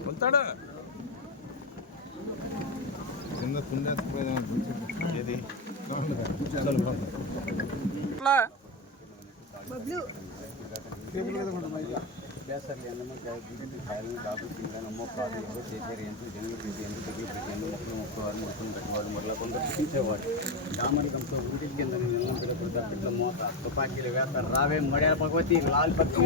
వెళ్తాడా కింద ఏది ಬೇಸರಲ್ಲಿ ಹೆಣ್ಣು ಬಿದ್ದು ಕಾಯಿಲೆ ಕಾಪು ತಿಂಗ ನಮ್ಮ ప్రాజెక్టులో చేశారు ఎంత జనులు పెట్టేందుకు దగ్గర పెట్టేందుకు మొక్కలు మొక్కలు కట్టేవాడు మొదల కొందరు పిలిచేవాడు దామరికంతో ఇంటికి కింద నిన్న పిల్లల మోత తుపాకీలు వేస్తారు రావే మడియాల భగవతి లాల్ పత్తి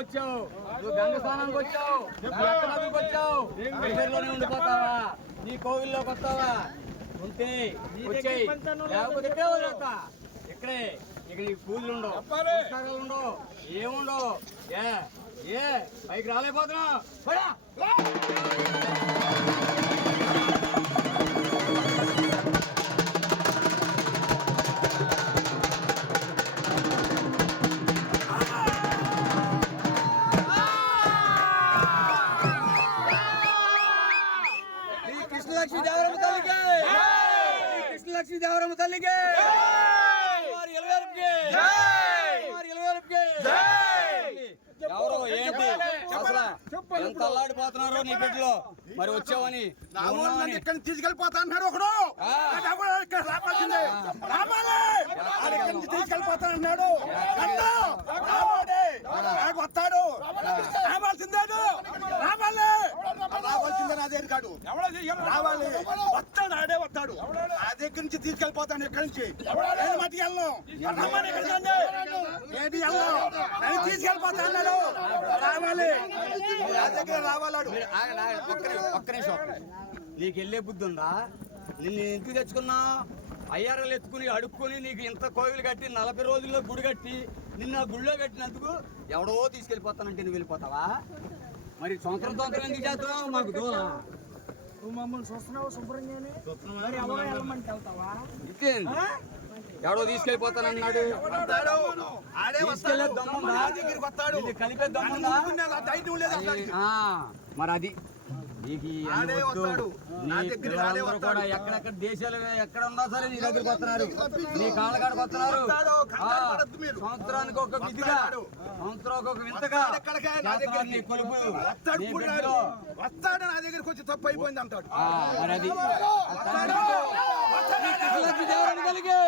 వచ్చావు నువ్వు గంగ స్నానానికి వచ్చావు నదికి వచ్చావు దగ్గరలోనే ఉండిపోతావా నీ కోవిల్లోకి వస్తావా ఉంటే వచ్చాయి లేకపోతే ఇక్కడే ఇక నీకు పూజలు ఉండవు పుస్తకాలు ఉండవు ఏముండవు ఏ పైకి రాలేకపోతున్నావు లక్ష్మీ దేవరమ్మ తల్లికి ఎవరో ఏంటి అసలు ఎంత అల్లాడిపోతున్నారో నీ బిడ్డలో మరి వచ్చావని తీసుకెళ్ళిపోతా అన్నాడు ఒకడు తీసుకెళ్ళిపోతా అన్నాడు వస్తాడు రావాల్సిందేడు రావాల్సిందే అదే కాడు రావాలి వస్తాడు ఆడే వస్తాడు ఆ దగ్గర నుంచి తీసుకెళ్ళిపోతాను ఎక్కడి నుంచి మట్టి వెళ్ళను ఏంటి వెళ్ళను తీసుకెళ్ళిపోతా అన్నాడు రావాలి ఆ దగ్గర రావాలాడు ఒక్క నిమిషం నీకు వెళ్ళే బుద్ధి ఉందా నిన్ను ఎందుకు తెచ్చుకున్నా అయ్యారాలు ఎత్తుకుని అడుక్కుని నీకు ఇంత కోవిలు కట్టి 40 రోజుల్లో గుడి కట్టి నిన్న ఆ గుడిలో కట్టినందుకు ఎవడో తీసుకెళ్ళిపోతానంటే నువ్వు వెళ్ళిపోతావా మరి సంవత్సరం ఎందుకు చేస్తున్నావు మాకు దూరం నువ్వు మమ్మల్ని చూస్తున్నావు శుభ్రంగానే ఎవడో తీసుకెళ్ళిపోతానన్నాడు కలిపే మరి అది కూడా ఎక్కడెక్కడ దేశాలు ఎక్కడ ఉన్నా సరే నీ దగ్గరికి వస్తున్నారు నీ కాళ్ళకాడికి వస్తున్నారు సంవత్సరానికి ఒక విధిగా సంవత్సరానికి ఒక వింతగా నీ కొలుపులు వస్తాడు నా దగ్గరికి వచ్చి తప్పు అయిపోయింది అంటాడు మరి అది కలిగి